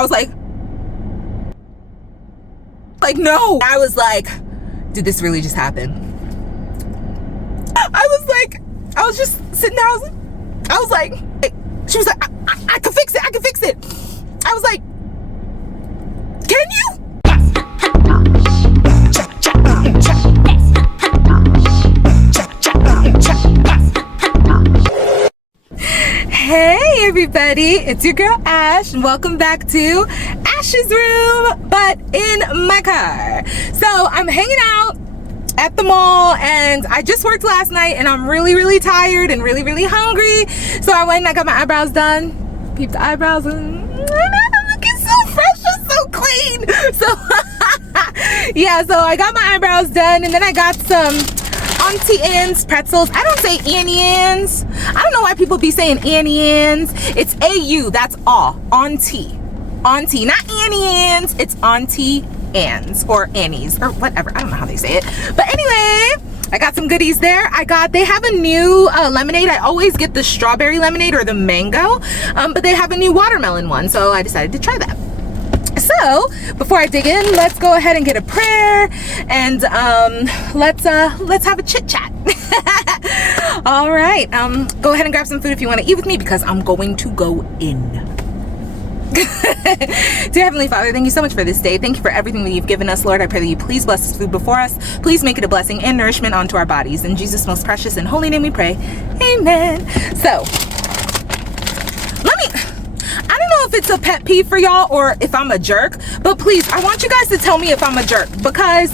I was like, no. I was like, did this really just happen? I was just sitting there. I was like, she was like, I can fix it. I can fix it. I was like, can you? Hey everybody, it's your girl Ash and welcome back to Ash's room, but in my car. So I'm hanging out at the mall and I just worked last night and I'm really tired and really hungry. So I went and I got my eyebrows done. Peep the eyebrows and I'm looking so fresh and so clean. So yeah, so I got my eyebrows done and then I got some Auntie Ann's pretzels. I don't say Annie Ann's. I don't know why people be saying Annie Ann's. It's A-U, that's all. Auntie. Auntie, not Annie Ann's. It's Auntie Ann's or Annie's or whatever. I don't know how they say it. But anyway, I got some goodies there. They have a new lemonade. I always get the strawberry lemonade or the mango, but they have a new watermelon one. So I decided to try that. So before I dig in, let's go ahead and get a prayer and let's have a chit chat. All right, go ahead and grab some food if you want to eat with me because I'm going to go in. Dear Heavenly Father, thank you so much for this day. Thank you for everything that you've given us, Lord. I pray that you please bless this food before us. Please make it a blessing and nourishment onto our bodies. In Jesus' most precious and holy name we pray. Amen. So I don't know if it's a pet peeve for y'all or if I'm a jerk, but please, I want you guys to tell me if I'm a jerk because,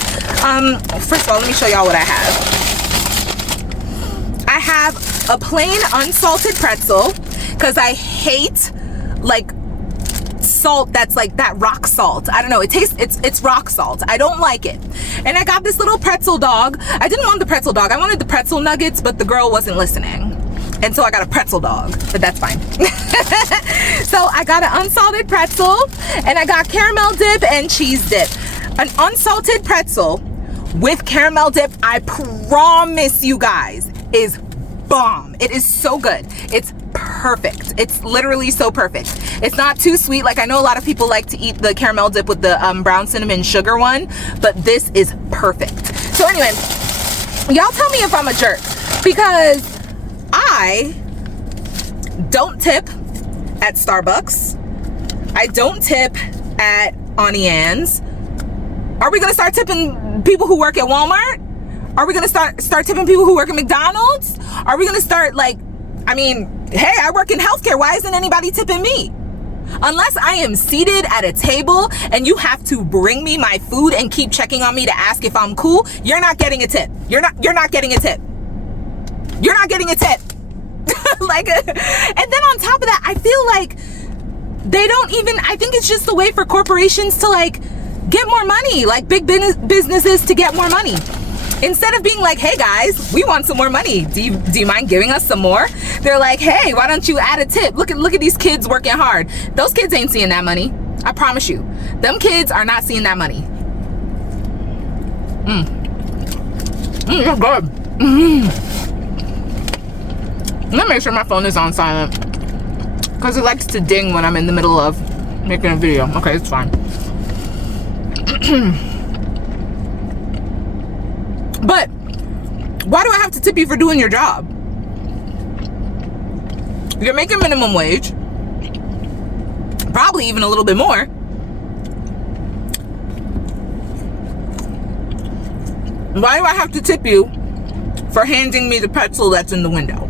first of all, let me show y'all what I have. I have a plain unsalted pretzel because I hate like salt that's like that rock salt. I don't know, it's rock salt. I don't like it. And I got this little pretzel dog. I didn't want the pretzel dog. I wanted the pretzel nuggets, but the girl wasn't listening. And so I got a pretzel dog, but that's fine. So I got an unsalted pretzel and I got caramel dip and cheese dip. An unsalted pretzel with caramel dip, I promise you guys, is bomb. It is so good. It's perfect. It's literally so perfect. It's not too sweet. Like I know a lot of people like to eat the caramel dip with the brown cinnamon sugar one, but this is perfect. So anyway, y'all tell me if I'm a jerk because I don't tip at Starbucks. I don't tip at Auntie Ann's. Are we gonna start tipping people who work at Walmart? Are we gonna start tipping people who work at McDonald's? Are we gonna start like, I mean, hey, I work in healthcare. Why isn't anybody tipping me? Unless I am seated at a table and you have to bring me my food and keep checking on me to ask if I'm cool, you're not getting a tip. You're not getting a tip. You're not getting a tip. Like, and then on top of that, I feel like they don't even, I think it's just a way for corporations to like get more money, like big businesses to get more money. Instead of being like, hey guys, we want some more money. Do you mind giving us some more? They're like, hey, why don't you add a tip? Look at these kids working hard. Those kids ain't seeing that money. I promise you. Them kids are not seeing that money. You're good. Let me make sure my phone is on silent because it likes to ding when I'm in the middle of making a video. Okay, it's fine. But why do I have to tip you for doing your job? You're making minimum wage, probably even a little bit more. Why do I have to tip you for handing me the pretzel that's in the window?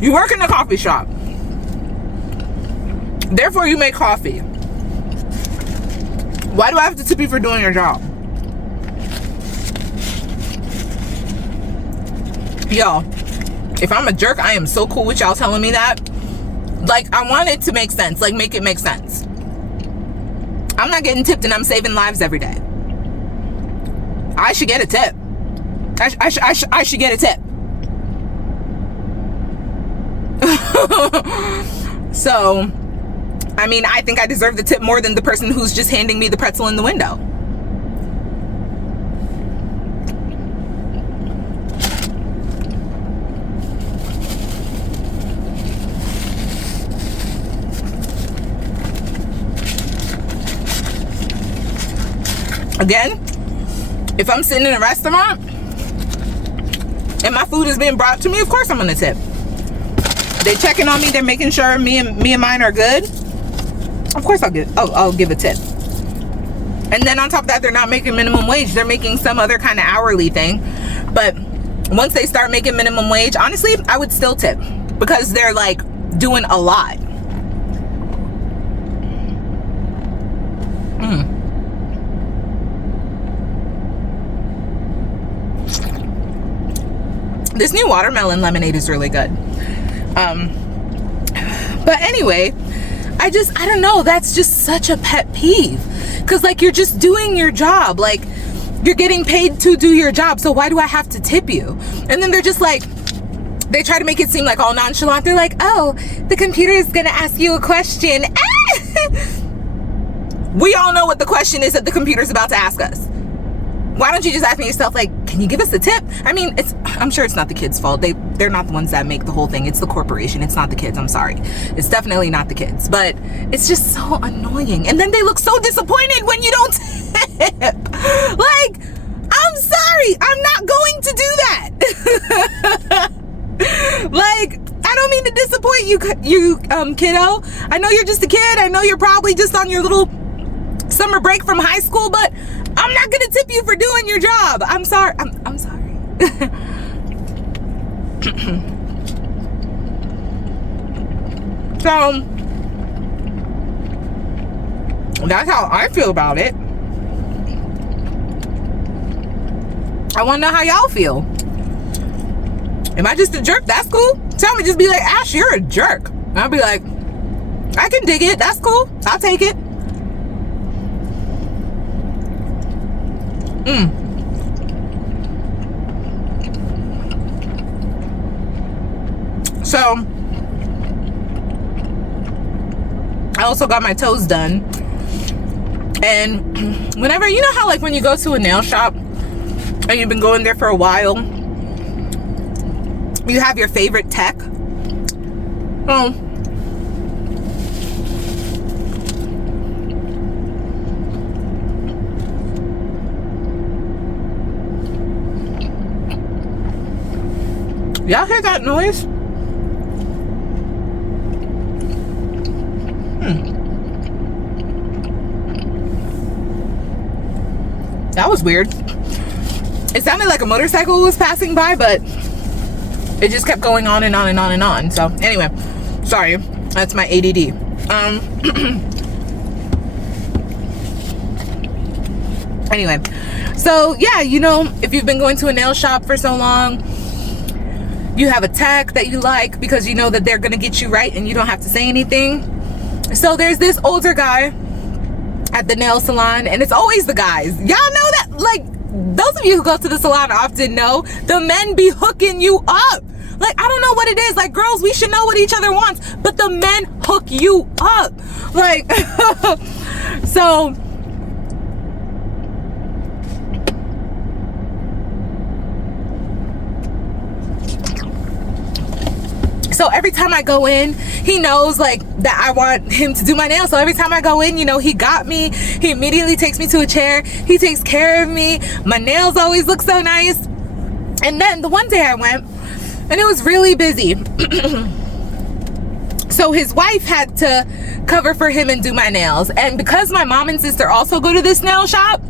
You work in a coffee shop. Therefore, you make coffee. Why do I have to tip you for doing your job? Yo, if I'm a jerk, I am so cool with y'all telling me that. Like, I want it to make sense. Like, make it make sense. I'm not getting tipped and I'm saving lives every day. I should get a tip. I should get a tip. So, I mean, I think I deserve the tip more than the person who's just handing me the pretzel in the window. Again, if I'm sitting in a restaurant and my food is being brought to me, of course I'm gonna tip. They're checking on me, they're making sure me and mine are good. Of course I'll give a tip. And then on top of that, they're not making minimum wage, they're making some other kind of hourly thing. But once they start making minimum wage, honestly, I would still tip, because they're like doing a lot. This new watermelon lemonade is really good. But anyway, I don't know, that's just such a pet peeve, because like you're just doing your job, like you're getting paid to do your job, so why do I have to tip you? And then they're just like, they try to make it seem like all nonchalant. They're like, oh, the computer is gonna ask you a question. We all know what the question is that the computer's about to ask us. Why don't you just ask me yourself, like, can you give us a tip? I mean, I'm sure it's not the kids' fault. They're not the ones that make the whole thing. It's the corporation. It's not the kids. I'm sorry. It's definitely not the kids. But it's just so annoying. And then they look so disappointed when you don't tip. Like, I'm sorry. I'm not going to do that. Like, I don't mean to disappoint you, kiddo. I know you're just a kid. I know you're probably just on your little summer break from high school, but I'm not gonna tip you for doing your job. I'm sorry. I'm sorry. So that's how I feel about it. I want to know how y'all feel. Am I just a jerk? That's cool. Tell me, just be like, Ash, you're a jerk. And I'll be like, I can dig it. That's cool. I'll take it. So I also got my toes done, and whenever, you know how like when you go to a nail shop and you've been going there for a while, you have your favorite tech. Well, y'all hear that noise? That was weird. It sounded like a motorcycle was passing by, but it just kept going on and on and on and on. So anyway, sorry, that's my ADD. Anyway, so yeah, you know, if you've been going to a nail shop for so long, you have a tech that you like because you know that they're gonna get you right and you don't have to say anything. So there's this older guy at the nail salon, and it's always the guys. Y'all know that, like, those of you who go to the salon often know the men be hooking you up. Like, I don't know what it is. Like, girls, we should know what each other wants, but the men hook you up. Like, so every time I go in, he knows like that I want him to do my nails. So every time I go in, you know, he got me. He immediately takes me to a chair. He takes care of me. My nails always look so nice. And then the one day I went, and it was really busy. So his wife had to cover for him and do my nails. And because my mom and sister also go to this nail shop,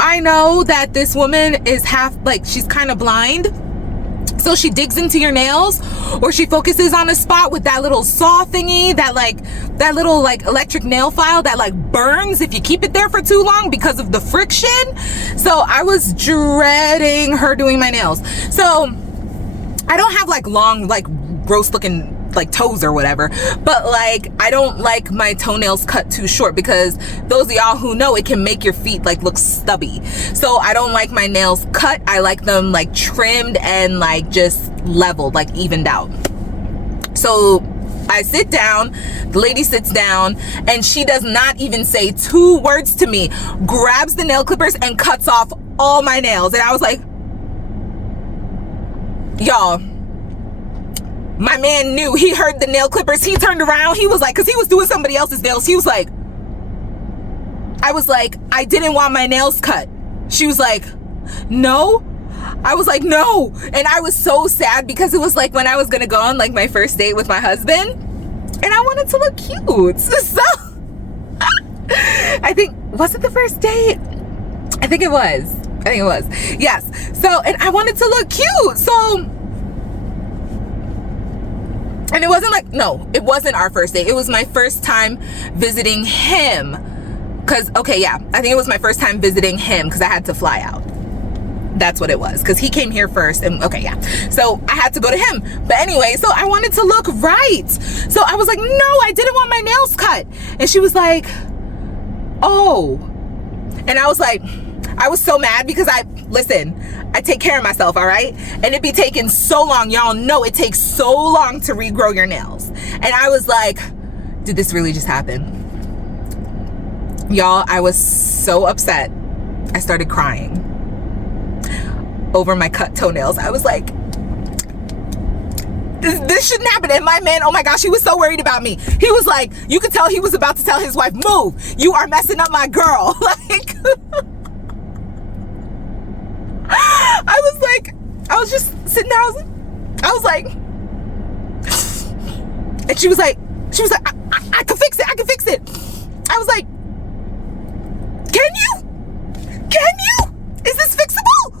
I know that this woman is half, like, she's kind of blind. So she digs into your nails, or she focuses on a spot with that little saw thingy, that little like electric nail file that like burns if you keep it there for too long because of the friction. So I was dreading her doing my nails. So I don't have like long, like gross looking like toes or whatever, but like I don't like my toenails cut too short, because those of y'all who know, it can make your feet like look stubby. So I don't like my nails cut. I like them like trimmed and like just leveled, like evened out. So I sit down, the lady sits down, and she does not even say 2 words to me, grabs the nail clippers and cuts off all my nails. And I was like, y'all, my man knew. He heard the nail clippers. He turned around. He was like, because he was doing somebody else's nails, he was like, I was like, I didn't want my nails cut. She was like, no. I was like, no. And I was so sad because it was like when I was gonna go on like my first date with my husband, and I wanted to look cute. So I think, was it the first date? I think it was. Yes. So, and I wanted to look cute. So, and it wasn't like, no, it wasn't our first date. It was my first time visiting him. Cause, okay, yeah, I think it was my first time visiting him because I had to fly out. That's what it was, because he came here first, and okay, yeah, so I had to go to him. But anyway, so I wanted to look right, so I was like, no, I didn't want my nails cut. And she was like, oh. And I was like, I was so mad because I take care of myself, all right? And it be taking so long. Y'all know it takes so long to regrow your nails. And I was like, did this really just happen? Y'all, I was so upset. I started crying over my cut toenails. I was like, this shouldn't happen. And my man, oh my gosh, he was so worried about me. He was like, you could tell he was about to tell his wife, move, you are messing up my girl. Like, I was just sitting there, I was like, and she was like, I can fix it. I was like, can you? Is this fixable?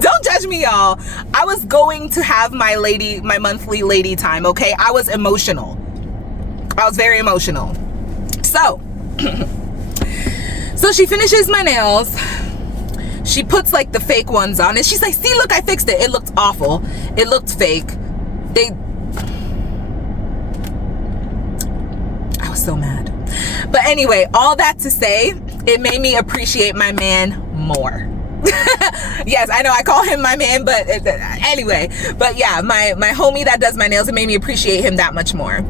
Don't judge me, y'all. I was going to have my monthly lady time, okay? I was emotional. I was very emotional. So, so she finishes my nails. She puts like the fake ones on and she's like, see, look, I fixed it. It looked awful. It looked fake. I was so mad. But anyway, all that to say, it made me appreciate my man more. Yes, I know I call him my man, but anyway, but yeah, my homie that does my nails, it made me appreciate him that much more.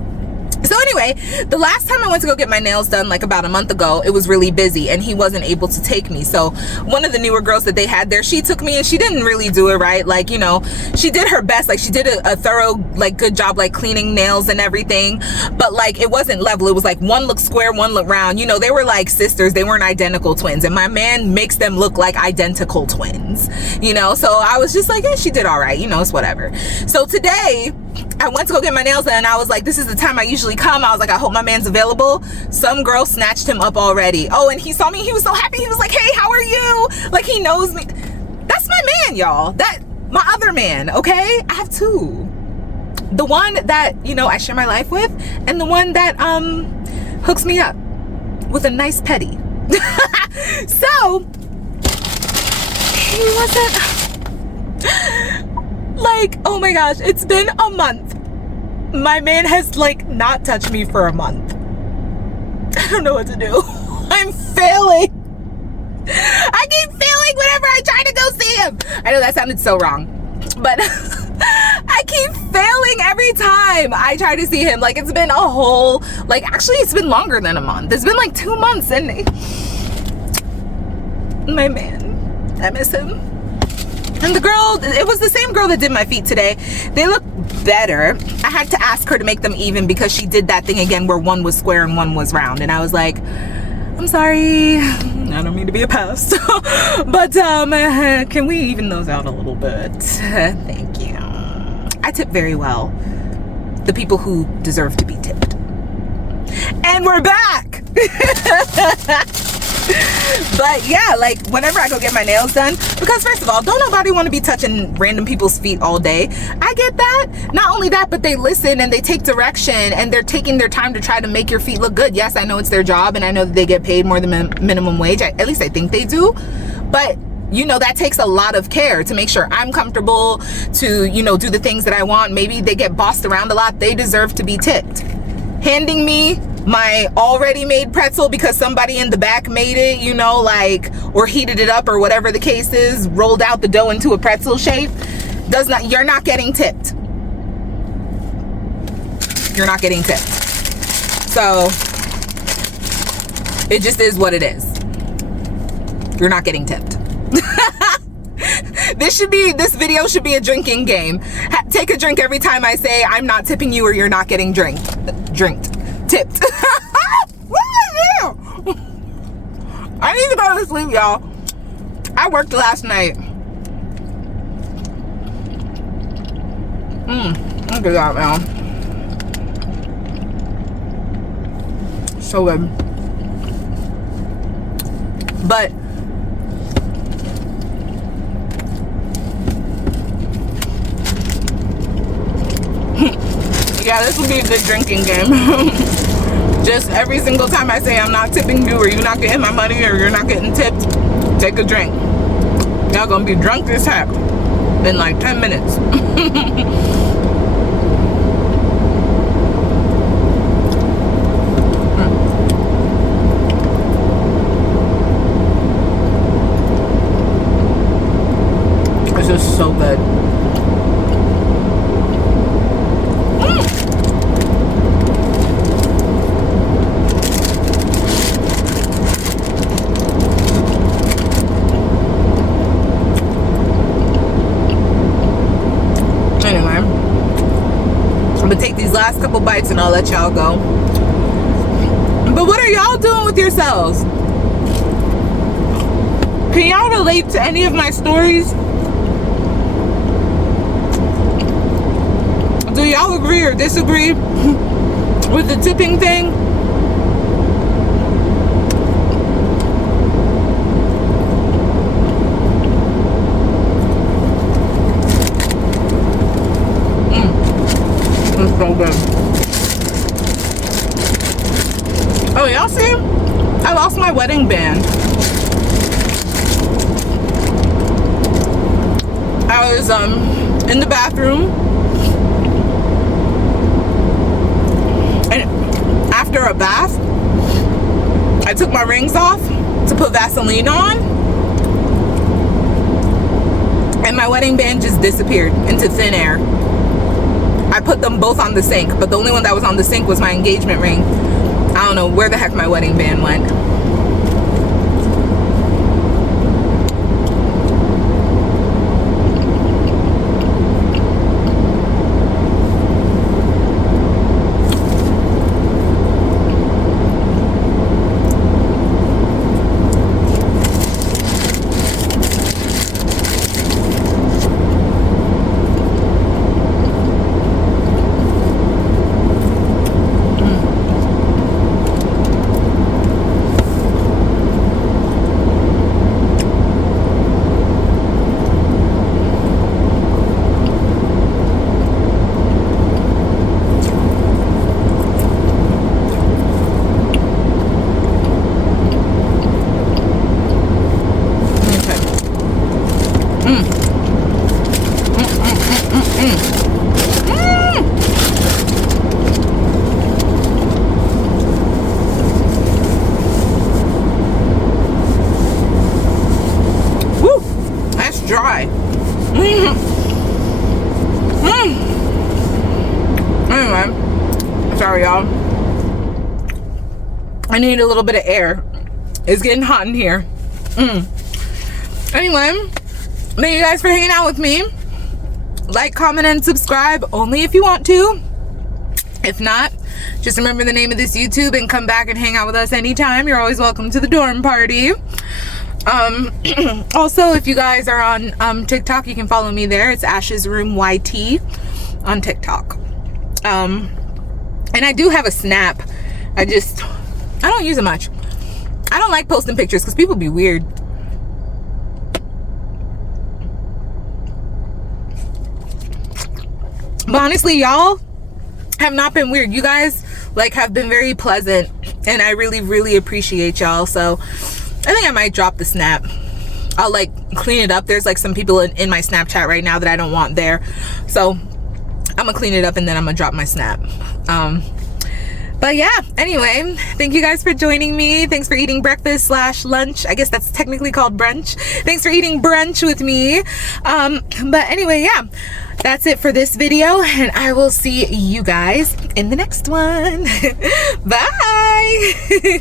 So anyway, the last time I went to go get my nails done, like about a month ago, it was really busy and he wasn't able to take me. So one of the newer girls that they had there, she took me and she didn't really do it right. Like, you know, she did her best. Like she did a thorough, like good job, like cleaning nails and everything. But like, it wasn't level. It was like one looked square, one looked round. You know, they were like sisters. They weren't identical twins. And my man makes them look like identical twins, you know? So I was just like, yeah, she did all right. You know, it's whatever. So today I went to go get my nails done and I was like, this is the time I usually come. I was like, I hope my man's available. Some girl snatched him up already. Oh, and he saw me. He was so happy. He was like, hey, how are you? Like, he knows me. That's my man, y'all. That my other man, okay? I have two. The one that, you know, I share my life with, and the one that hooks me up with a nice petty. So he wasn't like, oh my gosh, it's been a month. My man has like not touched me for a month. I don't know what to do. I'm failing. I keep failing whenever I try to go see him. I know that sounded so wrong, but I keep failing every time I try to see him. Like, it's been a whole, like, actually it's been longer than a month. It's been like 2 months, and my man, I miss him. And the girl, it was the same girl that did my feet today. They look better. I had to ask her to make them even because she did that thing again where one was square and one was round. And I was like, I'm sorry, I don't mean to be a pest, but can we even those out a little bit? Thank you. I tip very well. The people who deserve to be tipped. And we're back. But yeah, like whenever I go get my nails done, because first of all, don't nobody want to be touching random people's feet all day. I get that. Not only that, but they listen and they take direction and they're taking their time to try to make your feet look good. Yes, I know it's their job and I know that they get paid more than minimum wage. At least I think they do. But you know, that takes a lot of care to make sure I'm comfortable, to, you know, do the things that I want. Maybe they get bossed around a lot. They deserve to be tipped. Handing me my already made pretzel because somebody in the back made it, you know, like, or heated it up or whatever the case is, rolled out the dough into a pretzel shape, you're not getting tipped. You're not getting tipped. So it just is what it is. You're not getting tipped. This video should be a drinking game. Take a drink every time I say I'm not tipping you or you're not getting drinked. tipped. What am I doing? I need to go to sleep, y'all. I worked last night. Look at that, man. So good. But yeah, this will be a good drinking game. Just every single time I say I'm not tipping you, or you're not getting my money, or you're not getting tipped, take a drink. Y'all gonna be drunk as heck in like 10 minutes. It's just so good. I'm gonna take these last couple bites and I'll let y'all go. But what are y'all doing with yourselves? Can y'all relate to any of my stories? Do y'all agree or disagree with the tipping thing? It's so good. Oh, y'all see? I lost my wedding band. I was in the bathroom, and after a bath, I took my rings off to put Vaseline on, and my wedding band just disappeared into thin air. I put them both on the sink, but the only one that was on the sink was my engagement ring. I don't know where the heck my wedding band went. Dry. Anyway, sorry y'all. I need a little bit of air. It's getting hot in here. Anyway, thank you guys for hanging out with me. Like, comment, and subscribe only if you want to. If not, just remember the name of this YouTube and come back and hang out with us anytime. You're always welcome to the dorm party. Also, if you guys are on TikTok, you can follow me there. It's Ash's Room YT on TikTok. And I do have a Snap. I don't use it much. I don't like posting pictures because people be weird. But honestly, y'all have not been weird. You guys like have been very pleasant, and I really appreciate y'all. So I think I might drop the Snap. I'll like clean it up. There's like some people in my Snapchat right now that I don't want there, so I'm gonna clean it up and then I'm gonna drop my Snap. But yeah, anyway, thank you guys for joining me. Thanks for eating breakfast / lunch. I guess that's technically called brunch. Thanks for eating brunch with me. But anyway, yeah, that's it for this video, and I will see you guys in the next one. Bye.